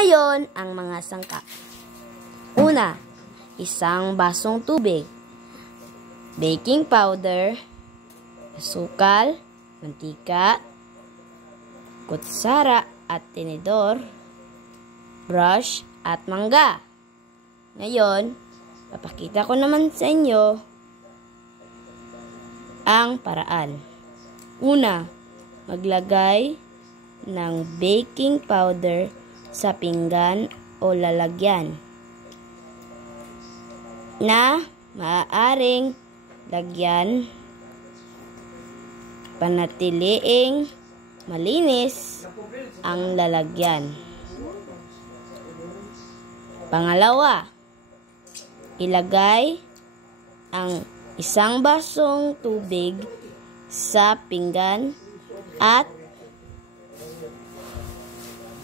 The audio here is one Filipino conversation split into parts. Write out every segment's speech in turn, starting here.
Ngayon, ang mga sangkap. Una, isang basong tubig, baking powder, asukal, mantika, kutsara at tinidor, brush at mangga. Ngayon, papakita ko naman sa inyo ang paraan. Una, maglagay ng baking powder sa pinggan o lalagyan na maaaring lagyan, panatiliing malinis ang lalagyan. Pangalawa, ilagay ang isang basong tubig sa pinggan at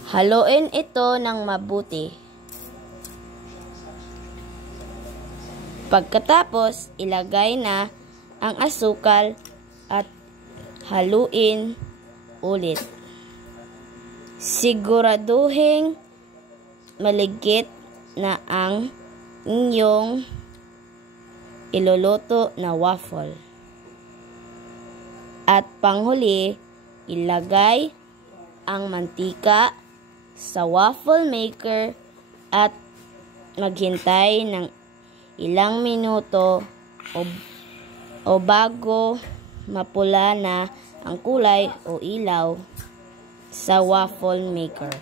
haluin ito ng mabuti. Pagkatapos, ilagay na ang asukal at haluin ulit. Siguraduhin maligit na ang inyong iluluto na waffle. At panghuli, ilagay ang mantika sa waffle maker at maghintay ng ilang minuto o bago mapula na ang kulay o ilaw sa waffle maker.